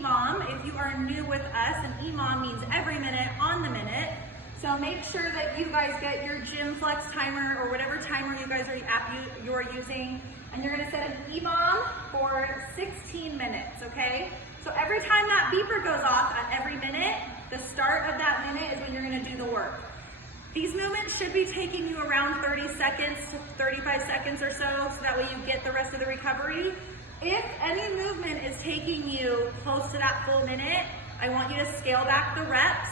EMOM. If you are new with us, an EMOM means every minute on the minute. So make sure that you guys get your Gym Flex timer or whatever timer you guys you're using, and you're gonna set an EMOM for 16 minutes, okay? So every time that beeper goes off at every minute, the start of that minute is when you're gonna do the work. These movements should be taking you around 30 seconds to 35 seconds or so that way you get the rest of the recovery. If any movement is taking you close to that full minute, I want you to scale back the reps.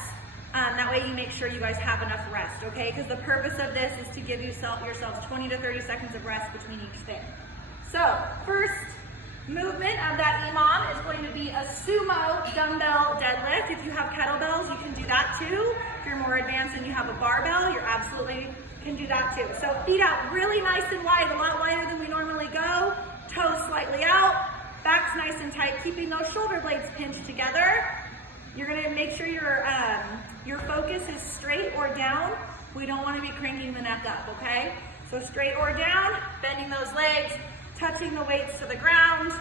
That way you make sure you guys have enough rest, okay? Because the purpose of this is to give yourselves 20 to 30 seconds of rest between each thing. So, first movement of that EMOM is going to be a sumo dumbbell deadlift. If you have kettlebells, you can do that too. If you're more advanced and you have a barbell, you absolutely can do that too. So feet out really nice and wide, a lot wider than we normally go. Toes slightly out, back's nice and tight, keeping those shoulder blades pinched together. You're gonna make sure your focus is straight or down. We don't wanna be cranking the neck up, okay? So straight or down, bending those legs, touching the weights to the ground,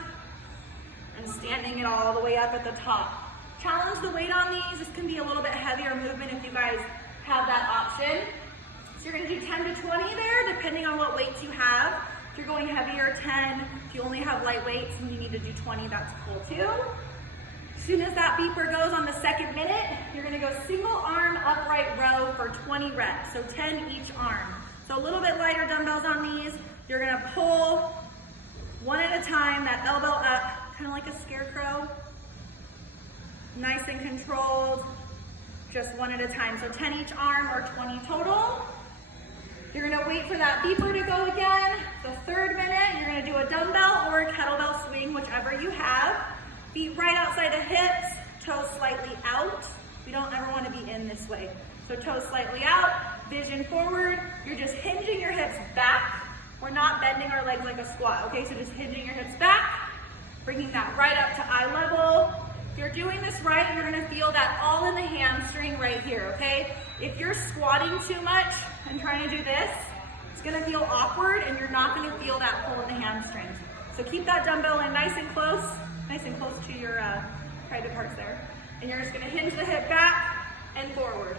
and standing it all the way up at the top. Challenge the weight on these. This can be a little bit heavier movement if you guys have that option. So you're gonna do 10 to 20 there, depending on what weights you have. If you're going heavier, 10. If you only have light weights and you need to do 20, that's cool too. As soon as that beeper goes on the second minute, you're gonna go single arm upright row for 20 reps, so 10 each arm. So a little bit lighter dumbbells on these. You're gonna pull one at a time, that elbow up, kind of like a scarecrow. Nice and controlled, just one at a time. So 10 each arm or 20 total. You're gonna wait for that beeper to go again. The third minute, you're gonna do a dumbbell or a kettlebell swing, whichever you have. Feet right outside the hips, toes slightly out. We don't ever wanna be in this way. So toes slightly out, vision forward. You're just hinging your hips back. We're not bending our legs like a squat, okay? So just hinging your hips back, bringing that right up to eye level. If you're doing this right, you're gonna feel that all in the hamstring right here, okay? If you're squatting too much and trying to do this, it's gonna feel awkward and you're not gonna feel that pull in the hamstrings. So keep that dumbbell in nice and close to your private parts there. And you're just gonna hinge the hip back and forward.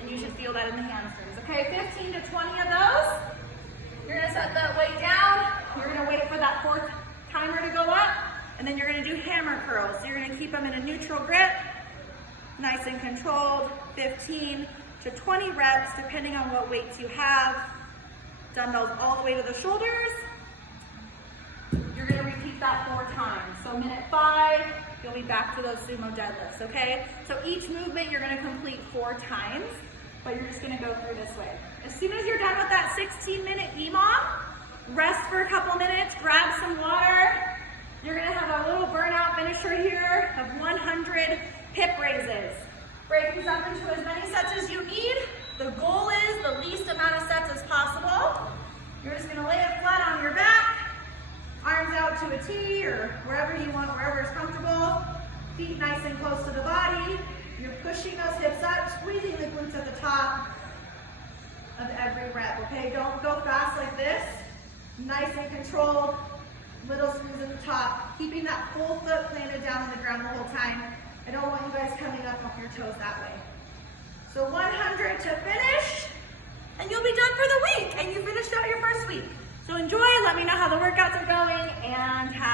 And you should feel that in the hamstrings, okay? 15 to 20 of those. You're gonna set that weight down. You're gonna wait for that fourth timer to go up, and then you're gonna do hammer curls. So you're gonna keep them in a neutral grip, nice and controlled, 15 to 20 reps, depending on what weights you have. Dumbbells all the way to the shoulders. You're gonna repeat that 4 times. So minute 5, you'll be back to those sumo deadlifts, okay? So each movement you're gonna complete 4 times, but you're just gonna go through this way. As soon as you're done with that 16-minute EMOM, rest for a couple minutes, grab some water. You're gonna have a little burnout finisher here of 100 hip raises. Break these up into as many sets as you need. The goal is the least amount of sets as possible. You're just gonna lay it flat on your back, arms out to a T or wherever you want, wherever is comfortable. Feet nice and close to the body. You're pushing those hips up, squeezing the glutes at the top of every rep, okay? Don't go fast like this. Nice and controlled, little squeeze at the top, keeping that full foot planted down on the ground the whole time. I don't want you guys coming up off your toes that way. So 100 to finish, and you'll be done for the week, and you finished out your first week. So enjoy, let me know how the workouts are going, and have